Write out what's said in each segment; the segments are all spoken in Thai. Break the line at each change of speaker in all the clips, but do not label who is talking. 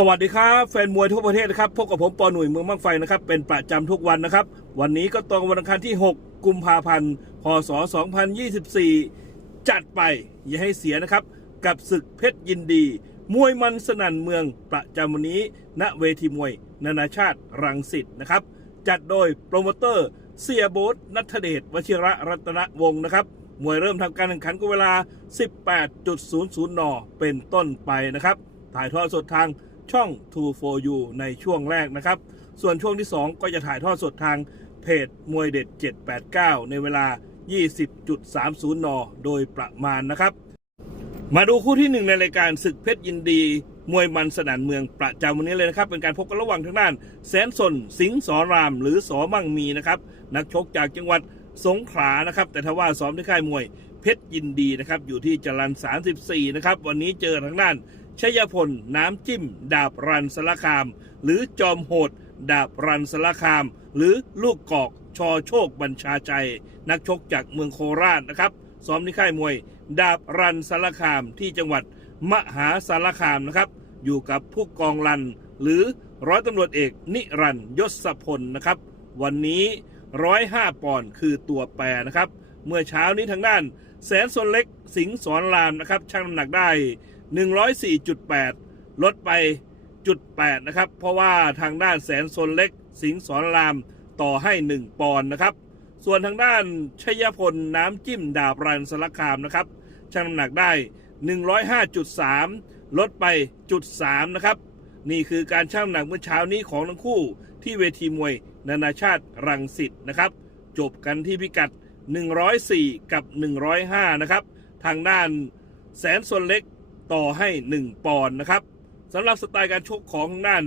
สวัสดีครับแฟนมวยทั่วประเทศนะครับพบกับผมปอหนุ่ยเมืองมังไฟนะครับ เป็นประจำทุกวันนะครับ วันนี้ก็ตรงวันอังคารที่ 6 กุมภาพันธ์พศ 2024 จัดไปอย่าให้เสียนะครับ กับศึกเพชรยินดี มวยมันสนั่นเมืองประจำวันนี้ ณเวทีมวย นานาชาติรังสิตนะครับ จัดโดยโปรโมเตอร์ เสียโบ๊ทนัทเดชวชิระรัตนวงศ์นะครับมวยเริ่มทำการแข่งขันก็เวลา 18.00 น เป็นต้นไปนะครับถ่ายทอดสดทาง ช่อง True for You ในช่วงแรกนะครับ ส่วนช่วงที่ 2 ก็จะถ่ายทอดสดทางเพจมวยเด็ด 789 ในเวลา 20.30 น โดยประมาณนะครับ มาดูคู่ที่ 1 ในรายการศึกเพชรยินดี มวยมันสนานเมืองประจำวันนี้เลยนะครับ เป็นการพบกันระหว่างทางด้าน แสนสนสิงห์สอนราม หรือสอมั่งมีนะครับนักชกจากจังหวัดสงขลานะครับ แต่ถ้าว่าซ้อมที่ค่ายมวยเพชรยินดีนะครับ อยู่ที่จรัน34 นะครับ วันนี้เจอทางด้าน ชยพล น้ำจิ้ม ดาบรันสละคาม หรือจอมโหด ดาบรันสละคาม หรือลูกกอกชอโชคบัญชาใจ นักชกจากเมืองโคราชนะครับ ซ้อมที่ค่ายมวย ดาบรันสารคามที่จังหวัดมหาสารคามนะครับ อยู่กับผู้กองรัน หรือร้อยตำรวจเอกนิรันยศพลนะครับ วันนี้ร้อยห้าปอนด์คือตัวแปรนะครับ เมื่อเช้านี้ทางด้าน แสนสนเล็กสิงห์สอนรามนะครับชั่งน้ำหนักได้ 104.8 ลดไปจุด8นะครับ เพราะว่าทางด้านแสนสนเล็ก สิงห์สอนรามต่อให้ 1 ปอนด์นะครับ ส่วนทางด้านชยพลน้ำจิ้มดาบรันสลักคามนะครับชั่งน้ำหนักได้ 105.3 ลดไปจุด3นะครับ นี่คือการชั่งน้ำหนักเมื่อเช้านี้ของทั้งคู่ที่เวทีมวยนานาชาติรังสิตนะครับ จบกันที่พิกัด 104 กับ 105 นะครับ ทางด้านแสนส่วนเล็ก ต่อให้ 1 ปอนด์นะครับสำหรับสไตล์การชกของทางด้าน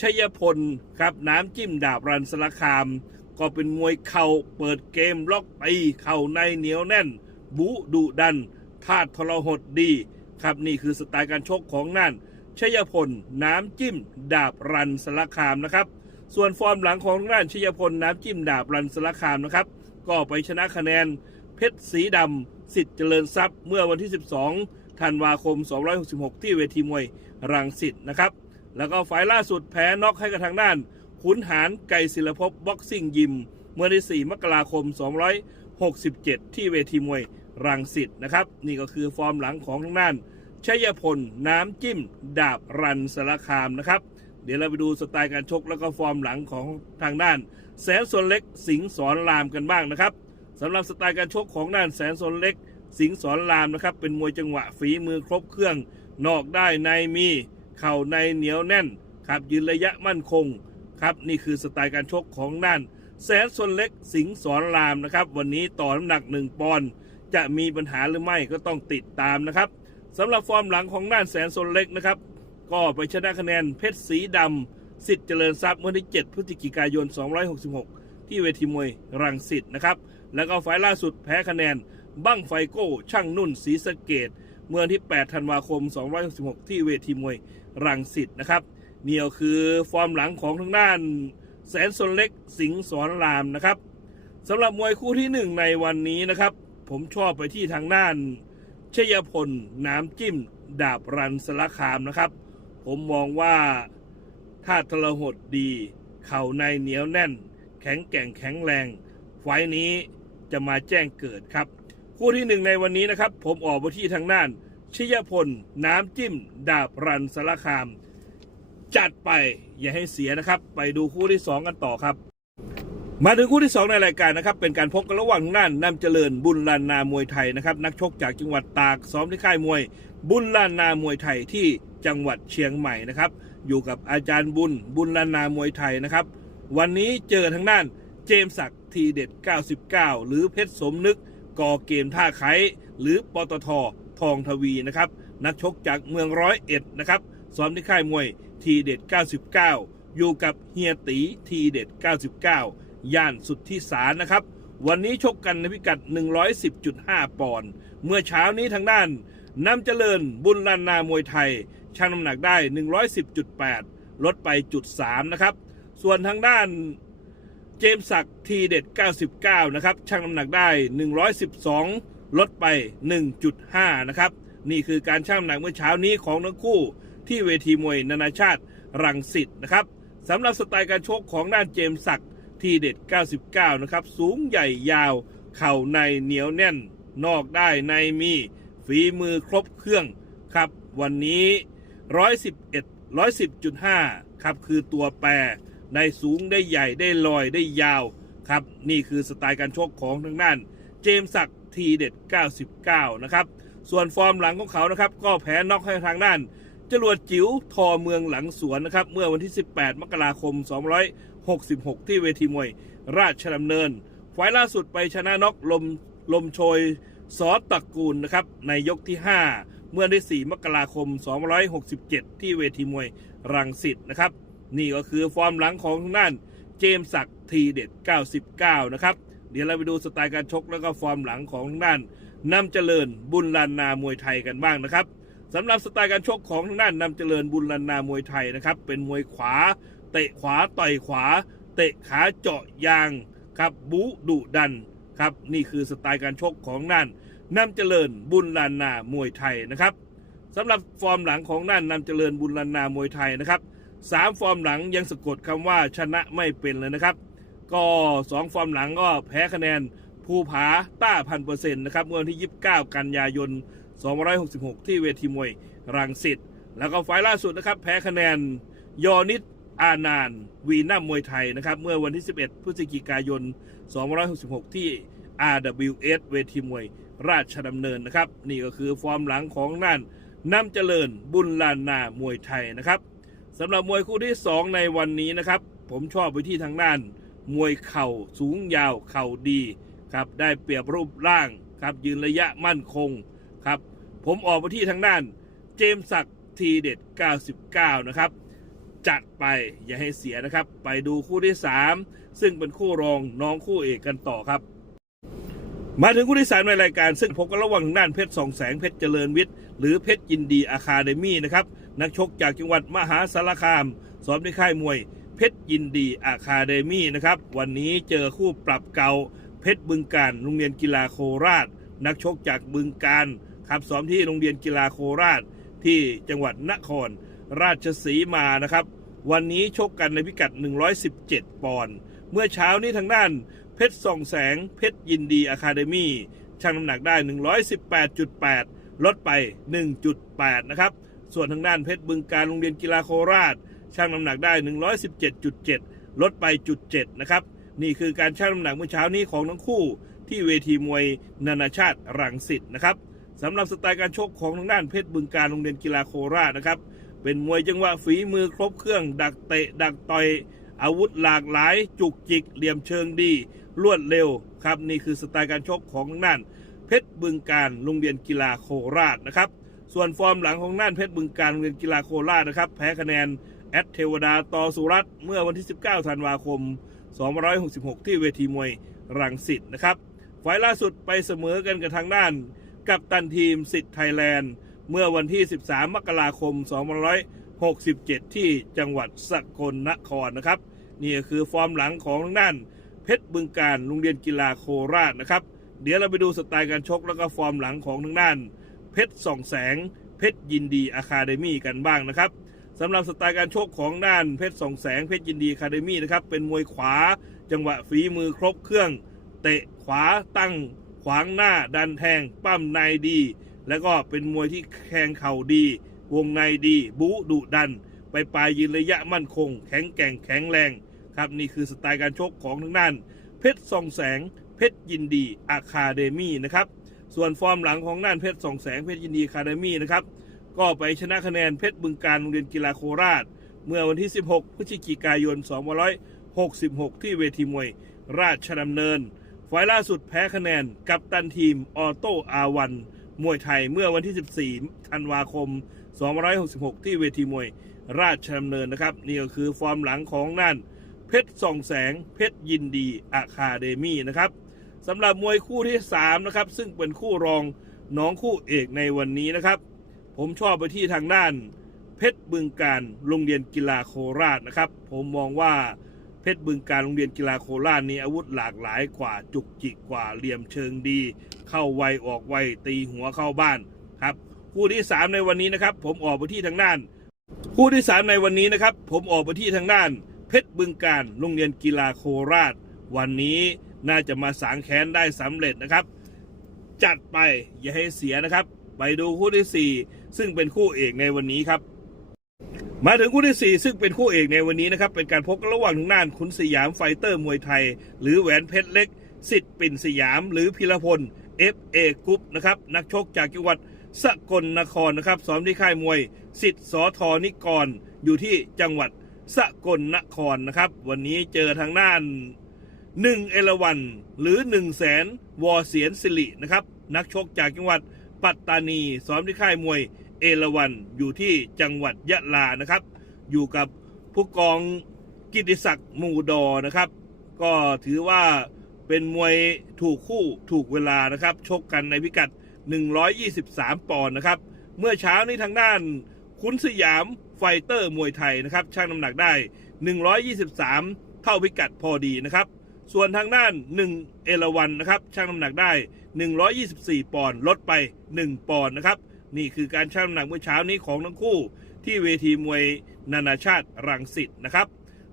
ชัยพลครับน้ำจิ้มดาบรันสละคาม ก็เป็นมวยเข่าเปิดเกมล็อกตีเข่าในเหนียวแน่น บุดุดันธาตุทรหดดี ครับนี่คือสไตล์การชกของนั่นชัยพลน้ำจิ้มดาบรันสละคามนะครับ ส่วนฟอร์มหลังของทางด้านชัยพลน้ำจิ้มดาบรันสละคามนะครับ ก็ไปชนะคะแนนเพชรสีดำสิทธิ์เจริญทรัพย์เมื่อวันที่ 12 ธันวาคม 266 ที่เวทีมวยรังสิตนะครับ แล้วก็ฝ่ายล่าสุดแพ้น็อกให้กับทางด้าน ขุนหารไก่ศิลภพบ็อกซิ่งยิม เมื่อวันที่ 4 มกราคม 267 ที่เวทีมวยรังสิตนะครับ นี่ก็คือฟอร์มหลังของทางด้านชัยพล น้ำจิ้ม ดาบรันสารคามนะครับ เดี๋ยวเราไปดูสไตล์การชกแล้วก็ฟอร์มหลังของทางด้าน แสนสนเล็กสิงห์สอนรามกันบ้างนะครับสำหรับสไตล์การชกของด้านแสนสนเล็ก สิงห์สอนรามนะครับ เป็นมวยจังหวะฝีมือครบเครื่อง นอกได้ในมีเข่าในเหนียวแน่นครับยืนระยะมั่นคงครับนี่คือสไตล์การชกของด้าน แสนสนเล็กสิงห์สอนรามนะครับ วันนี้ต่อน้ำหนักหนึ่งปอนด์จะมีปัญหาหรือไม่ก็ต้องติดตามนะครับสำหรับฟอร์มหลังของด้านแสนสนเล็กนะครับ ก็ไปชนะคะแนนเพชรสีดำสิทธิ์เจริญทรัพย์เมื่อที่ 7 พฤศจิกายน 266 ที่เวทีมวยรังสิตนะครับแล้วก็ไฟล์ล่าสุดแพ้คะแนน บั้งไฟโก้ช่างนุ่นศรีสะเกดเมื่อวันที่ 8 ธันวาคม 266 ที่เวทีมวยรังสิตนะครับเนี่ก็คือฟอร์มหลังของทางด้านแสนสนเล็กสิงห์สอนรามนะครับสำหรับมวยคู่ที่หนึ่งในวันนี้นะครับ ผมชอบไปที่ทางด้านชยพลน้ำจิ้ม ดาบรันสละคามนะครับ ผมมองว่าถ้าทรหดดี เข่าในเหนียวแน่น แข็งแกร่งแข็งแรง ไฟนี้จะมาแจ้งเกิดครับ คู่ที่หนึ่งในวันนี้นะครับ ผมออกไปที่ทางด้าน ชิยพล น้ำจิ้ม ดาบรันสละคาม จัดไปอย่าให้เสียนะครับ ไปดูคู่ที่สองกันต่อครับ มาถึงคู่ที่2ในรายการนะครับ เป็นการพบกันระหว่างทางด้านนำเจริญบุญลานนามวยไทยนะครับ นักชกจากจังหวัดตากซ้อมที่ค่ายมวย บุญลานนามวยไทยที่จังหวัดเชียงใหม่นะครับอยู่กับอาจารย์บุญบุญลานนามวยไทยนะครับ วันนี้เจอทางด้านเจมส์ศักดิ์ทีเด็ด 99 หรือเพชรสมนึก กอเกมท่าไคร้หรือปตททองทวีนะครับนักชกจากเมืองร้อยเอ็ดนะครับซ้อมที่ค่ายมวยทีเด็ด 99 อยู่กับเฮียตีทีเด็ด 99 ย่านสุดที่สารนะครับ วันนี้ชกกันในพิกัด 110.5 ปอนด์เมื่อเช้านี้ทางด้านน้ำเจริญบุญลานนามวยไทยชั่งน้ำหนักได้ 110.8 ลดไปจุด3นะครับ ส่วนทางด้าน เจมส์ศักทีเด็ด 99 นะครับชั่งน้ำหนักได้ 112 ลดไป 1.5 นะครับ นี่คือการชั่งน้ำหนักเมื่อเช้านี้ของทั้งคู่ ที่เวทีมวยนานาชาติรังสิตนะครับสำหรับสไตล์การชกของด้านเจมส์ศักทีเด็ด 99 นะครับ สูงใหญ่ยาว เข่าในเหนียวแน่น นอกได้ในมีฝีมือครบเครื่องครับ วันนี้ 111 110.5 ครับ คือตัวแปร ได้สูงได้ใหญ่ได้ลอยได้ยาวครับ นี่คือสไตล์การชกของทางด้าน เจมส์ศักทีเด็ด 99 นะครับ ส่วนฟอร์มหลังของเขานะครับ ก็แพ้น็อกให้ทางด้าน จรวดจิ๋วทอเมืองหลังสวนนะครับ เมื่อวันที่ 18 มกราคม 266 ที่เวทีมวย ราชดำเนินไฟล์ล่าสุดไปชนะน็อกลมลมโชยสอตระกูลนะครับในยกที่ 5 เมื่อได้ 4 มกราคม 267 ที่เวทีมวยรังสิตนะครับ นี่ก็คือฟอร์มหลังของทางด้านเจมส์ศักทีเด็ด 99 นะครับ เดี๋ยวเราไปดูสไตล์การชกแล้วก็ฟอร์มหลังของทางด้านนำเจริญบุญลานนามวยไทยกันบ้างนะครับสำหรับสไตล์การชกของทางด้านนำเจริญบุญลันนามวยไทยนะครับ เป็นมวยขวา เตะขวาต่อยขวา เตะขาเจาะยางครับบูดุดันครับนี่คือสไตล์การชกของนั่นนำเจริญบุญลันนามวยไทยนะครับสำหรับฟอร์มหลังของนั่นนำเจริญบุญลันนามวยไทยนะครับ สามฟอร์มหลังยังสะกดคำว่าชนะไม่เป็นเลยนะครับ ก็สองฟอร์มหลังก็แพ้คะแนนภูผาต้าพันเปอร์เซ็นต์นะครับเมื่อวันที่ 29 กันยายน 266 ที่เวทีมวยรังสิตแล้วก็ไฟล์ล่าสุดนะครับแพ้คะแนนยอนิดอานานวีนัมมวยไทยนะครับเมื่อวันที่ 11 พฤศจิกายน 266 ที่ RWS เวทีมวยราชดำเนินนะครับ นี่ก็คือฟอร์มหลังของนั่นน้ำเจริญบุญลานนามวยไทยนะครับ สำหรับมวยคู่ที่ 2 ในวันนี้นะครับ ผมชอบไปที่ทางด้าน มวยเข่าสูงยาวเข่าดีครับได้เปรียบรูปร่างครับยืนระยะมั่นคงครับผมออกไปที่ทางด้านเจมส์ศักทีเด็ด 99 นะครับ จัดไปอย่าให้เสียนะครับ ไปดูคู่ที่ 3 ซึ่งเป็นคู่รองน้องคู่เอกกันต่อครับ มาถึงคู่ที่สามในรายการ ซึ่งผมก็ระหว่างด้านเพชรสองแสงเพชรเจริญวิทย์ หรือเพชรยินดีอาคาเดมี่นะครับ นักชกจากจังหวัดมหาสารคามซ้อมในค่ายมวย เพชรยินดีอาคาเดมี่นะครับ วันนี้เจอคู่ปรับเก่าเพชรบึงการโรงเรียนกีฬาโคราช นักชกจากบึงการครับซ้อมที่โรงเรียนกีฬาโคราช ที่จังหวัดนคร ราชสีมานะครับ วันนี้ชกกันในพิกัด 117 ปอนด์เมื่อเช้านี้ทางด้าน เพชรส่องแสง เพชรยินดีอะคาเดมี่ชั่งน้ำหนักได้ 118.8 ลดไป 1.8 นะครับ ส่วนทางด้านเพชรบึงการโรงเรียนกีฬาโคราชชั่งน้ำหนักได้ 117.7 ลดไปจุด7นะครับ นี่คือการชั่งน้ำหนักเมื่อเช้านี้ของทั้งคู่ ที่เวทีมวยนานาชาติรังสิตนะครับสำหรับสไตล์การชกของทางด้านเพชรบึงการโรงเรียนกีฬาโคราชนะครับ เป็นมวยจังหวะฝีมือครบเครื่อง ดักเตะ ดักต่อย อาวุธหลากหลาย จุกจิก เหลี่ยมเชิงดี รวดเร็วครับ นี่คือสไตล์การชกของทางด้าน เพชรบึงการโรงเรียนกีฬาโคราชนะครับ ส่วนฟอร์มหลังของน่านเพชรบึงการโรงเรียนกีฬาโคราชนะครับ แพ้คะแนน แอดเทวดาต่อสุรัตเมื่อวันที่ 19 ธันวาคม2566 ที่เวทีมวยรังสิตนะครับไฟล์ล่าสุดไปเสมอกันกับทางด้าน กับตันทีมสิทธิ์ไทยแลนด์ เมื่อวันที่ 13 มกราคม2567 ที่จังหวัดสกลนครนะครับ นี่ก็คือฟอร์มหลังของทางด้าน เพชรบึงการโรงเรียนกีฬาโคราชนะครับ เดี๋ยวเราไปดูสไตล์การชกแล้วก็ฟอร์มหลังของทางด้าน เพชรส่องแสง เพชรยินดีอะคาเดมี่กันบ้างนะครับสำหรับสไตล์การชกของด้านเพชรส่องแสงเพชรยินดีอะคาเดมี่นะครับเป็นมวยขวา จังหวะฝีมือครบเครื่อง เตะขวาตั้งขวางหน้าดันแทงปั้มในดี แล้วก็เป็นมวยที่แข่งเข่าดี วงในดี บูดุดัน ไปปลายยืนระยะมั่นคง แข็งแกร่งแข็งแรงครับนี่คือสไตล์การชกของทางด้าน เพชรส่องแสงเพชรยินดีอะคาเดมี่นะครับ ส่วนฟอร์มหลังของด้านเพชรส่องแสงเพชรยินดีคาเดมี่นะครับ ก็ไปชนะคะแนนเพชรบึงการโรงเรียนกีฬาโคราช เมื่อวันที่ 16 พฤศจิกายน 2566 ที่เวทีมวย ราชดำเนินไฟล์ล่าสุดแพ้คะแนนกับตันทีมออโต้อาวันมวยไทยเมื่อวันที่ 14 ธันวาคม 2566 ที่เวทีมวยราชดำเนินนะครับ นี่ก็คือฟอร์มหลังของนั่นเพชรส่องแสงเพชรยินดีอะคาเดมี่นะครับ สำหรับมวยคู่ที่ 3 นะครับ ซึ่งเป็นคู่รองน้องคู่เอกในวันนี้นะครับ ผมชอบไปที่ทางด้าน เพชรบึงการโรงเรียนกีฬาโคราชนะครับ ผมมองว่าเพชรบึงการโรงเรียนกีฬาโคราชนี้อาวุธหลากหลายกว่าจุกจิกกว่าเหลี่ยมเชิงดี เข้าไวออกไวตีหัวเข้าบ้านครับคู่ที่ 3 ในวันนี้นะครับ ผมออกไปที่ทางด้าน คู่ที่สามในวันนี้นะครับ ผมออกไปที่ทางด้าน เพชรบึงการโรงเรียนกีฬาโคราช วันนี้ น่าจะมาสางแค้นได้สำเร็จนะครับ จัดไปอย่าให้เสียนะครับ ไปดูคู่ที่สี่ซึ่งเป็นคู่เอกในวันนี้ครับ มาถึงคู่ที่ 4 ซึ่งเป็นคู่เอกในวันนี้นะครับ เป็นการพบกันระหว่างทางด้านขุนสยามไฟเตอร์มวยไทย หรือแหวนเพชรเล็กสิทธิ์ปิ่นสยาม หรือพิรพล FA กรุ๊ปนะครับนักชกจากจังหวัดสกลนครนะครับซ้อมที่ค่ายมวยสิทธิ์สอทอนิกร อยู่ที่จังหวัดสกลนครนะครับ วันนี้เจอทางด้าน หนึ่งเอราวันหรือ1นึ่งแสนวอเสียนสิรินะครับ นักชกจากจังหวัดปัตตานีซ้อมที่ค่ายมวยเอราวันอยู่ที่จังหวัดยะลานะครับ อยู่กับผู้กองกิติศักดิ์มูดอนะครับ ก็ถือว่าเป็นมวยถูกคู่ถูกเวลานะครับ ชกกันในพิกัด 123 ปอนด์นะครับ เมื่อเช้านี้ทางด้านคุณสยามไฟเตอร์มวยไทยนะครับชั่งน้ำหนักได้ 123 เท่าพิกัดพอดีนะครับ ส่วนทางด้าน 1 เอราวันนะครับชั่งน้ำหนักได้ 124 ปอนด์ลดไป 1 ปอนด์นะครับ นี่คือการชั่งน้ำหนักเมื่อเช้านี้ของทั้งคู่ ที่เวทีมวยนานาชาติรังสิตนะครับ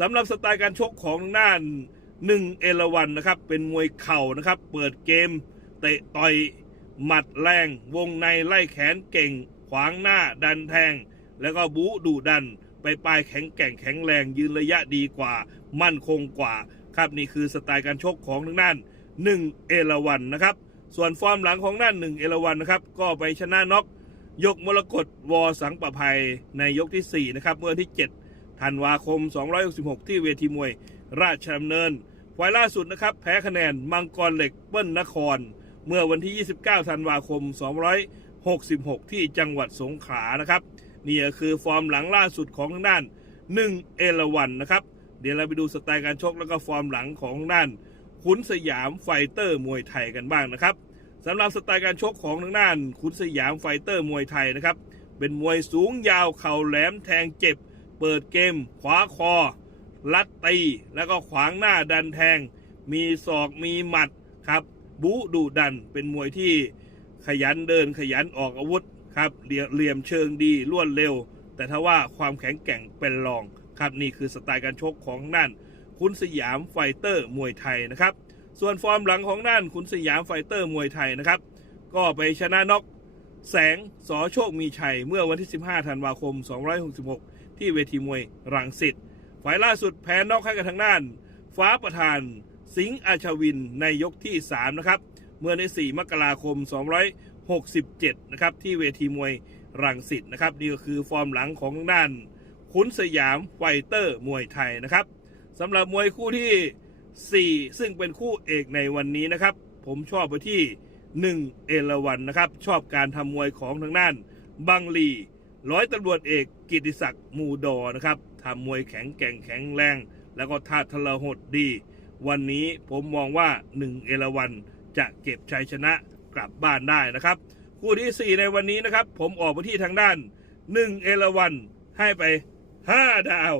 สำหรับสไตล์การชกของทางด้าน 1 เอราวันนะครับเป็นมวยเข่านะครับเปิดเกมเตะต่อยหมัดแรง วงในไล่แขนเก่ง ขวางหน้าดันแทง แล้วก็บูดุดัน ไปปลายแข็งแกร่งแข็งแรงยืนระยะดีกว่า มั่นคงกว่า ครับนี่คือสไตล์การชกของทางด้าน1เอราวันนะครับส่วนฟอร์มหลังของด้าน1เอราวันนะครับก็ไปชนะน็อกยกมรกตวอสังประภัยในยกที่4นะครับเมื่อที่ 7 ธันวาคม 266 ที่เวทีมวย ราชดำเนินไฟล์ล่าสุดนะครับแพ้คะแนนมังกรเหล็กเปิ้ลนคร เมื่อวันที่ 29 ธันวาคม 266 ที่จังหวัดสงขลานะครับนี่คือฟอร์มหลังล่าสุดของทางด้าน 1 เอราวันนะครับ เดี๋ยวเราไปดูสไตล์การชกแล้วก็ฟอร์มหลังของด้านขุนสยามไฟเตอร์มวยไทยกันบ้างนะครับสำหรับสไตล์การชกของทางด้านขุนสยามไฟเตอร์มวยไทยนะครับ เป็นมวยสูงยาวเข่าแหลมแทงเจ็บ เปิดเกม ขวาคอ ลัดตี แล้วก็ขวางหน้าดันแทง มีศอกมีหมัดครับบูดุดันเป็นมวยที่ขยันเดินขยันออกอาวุธครับเหลี่ยมเชิงดีรวดเร็ว แต่ถ้าว่าความแข็งแกร่งเป็นรอง ครับนี่คือสไตล์การชกของด้านคุณสยามไฟเตอร์มวยไทยนะครับ ส่วนฟอร์มหลังของด้านคุณสยามไฟเตอร์มวยไทยนะครับ ก็ไปชนะน็อกแสงสอโชคมีชัย เมื่อวันที่ 15 ธันวาคม 266 ที่เวทีมวยรังสิตฝ่ายล่าสุดแพ้น็อกให้กับทางด้าน ฟ้าประธาน สิงห์อาชวินในยกที่ 3 นะครับ เมื่อใน 4 มกราคม 267 นะครับ ที่เวทีมวยรังสิตนะครับ นี่ก็คือฟอร์มหลังของด้าน ขุนสยามไฟเตอร์มวยไทยนะครับสำหรับมวยคู่ที่ 4 ซึ่งเป็นคู่เอกในวันนี้นะครับ ผมชอบไปที่ 1 เอราวันนะครับ ชอบการทำมวยของทางด้านบังลีร้อยตำรวจเอกกิติศักดิ์มูดอนะครับทำมวยแข็งแกร่งแข็งแรง แล้วก็ท่าทะเลหดดี วันนี้ผมมองว่า 1 เอราวันจะเก็บชัยชนะกลับบ้านได้นะครับ คู่ที่ 4 ในวันนี้นะครับ ผมออกไปที่ทางด้าน 1 เอราวันให้ไป 5 ดาว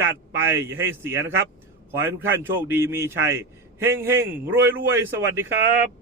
จัดไปอย่าให้เสียนะครับ ขอให้ทุกท่านโชคดีมีชัย เฮ่งเฮ่งรวยรวยสวัสดีครับ